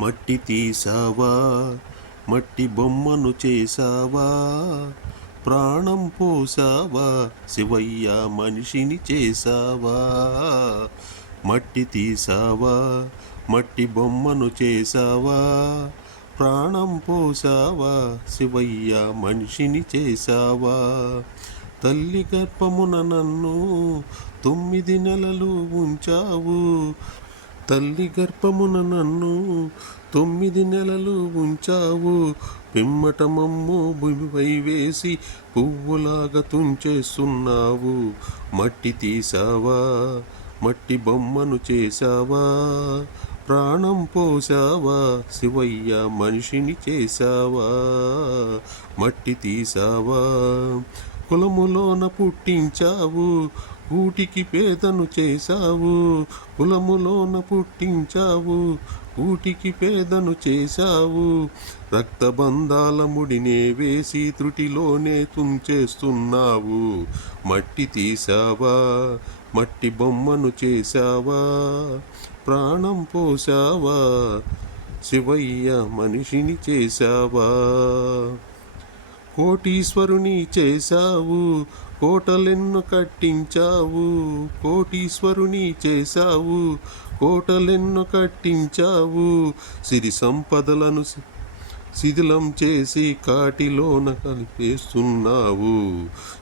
మట్టి తీసావా, మట్టి బొమ్మను చేసావా, ప్రాణం పోసావా, శివయ్య మనిషిని చేసావా. మట్టి తీసావా, మట్టి బొమ్మను చేసావా, ప్రాణం పోసావా, శివయ్య మనిషిని చేసావా. తల్లి గర్భమున నన్ను 9 నెలలు ఉంచావు, తల్లి గర్భమున నన్ను 9 నెలలు ఉంచావు. పిమ్మట మమ్ము భూమిపై వేసి పువ్వులాగా తుంచేస్తున్నావు. మట్టి తీసావా, మట్టి బొమ్మను చేసావా, ప్రాణం పోసావా, శివయ్య మనిషిని చేసావా. మట్టి తీసావా, కులములోన పుట్టించావు, కూటికి పేదను చేశావు. కులములోన పుట్టించావు, కూటికి పేదను చేశావు. రక్తబంధాల ముడినే వేసి త్రుటిలోనే తుంచేస్తున్నావు. మట్టి తీసావా, మట్టి బొమ్మను చేశావా, ప్రాణం పోసావా, శివయ్య మనిషిని చేశావా. కోటీశ్వరుని చేశావు, కోటలెన్ను కట్టించావు. కోటీశ్వరుని చేశావు, కోటలెన్ను కట్టించావు. సిరి సంపదలను శిథిలం చేసి కాటిలోన కలిపేస్తున్నావు.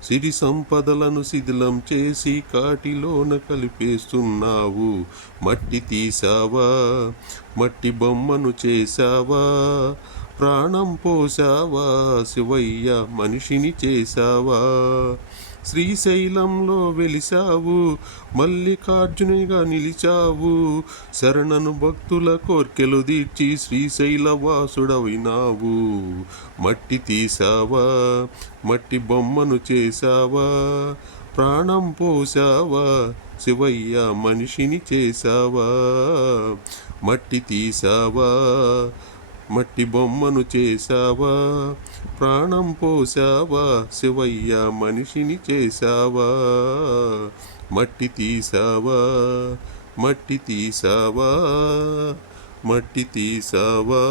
సిరి సంపదలను శిథిలం చేసి కాటిలోన కలిపేస్తున్నావు. మట్టి తీసావా, మట్టి బొమ్మను చేసావా, ప్రాణం పోసావా, శివయ్య మనిషిని చేసావా. శ్రీశైలంలో వెలిసావు, మల్లికార్జునిగా నిలిచావు. శరణను భక్తుల కోర్కెలు తీర్చి శ్రీశైల వాసుడవినావు. మట్టి తీసావా, మట్టి బొమ్మను చేసావా, ప్రాణం పోసావా, శివయ్య మనిషిని చేసావా. మట్టి తీసావా, మట్టి బొమ్మను చేసావా, ప్రాణం పోసావా, శివయ్య మనిషిని చేసావా. మట్టి తీసావా, మట్టి తీసావా, మట్టి తీసావా.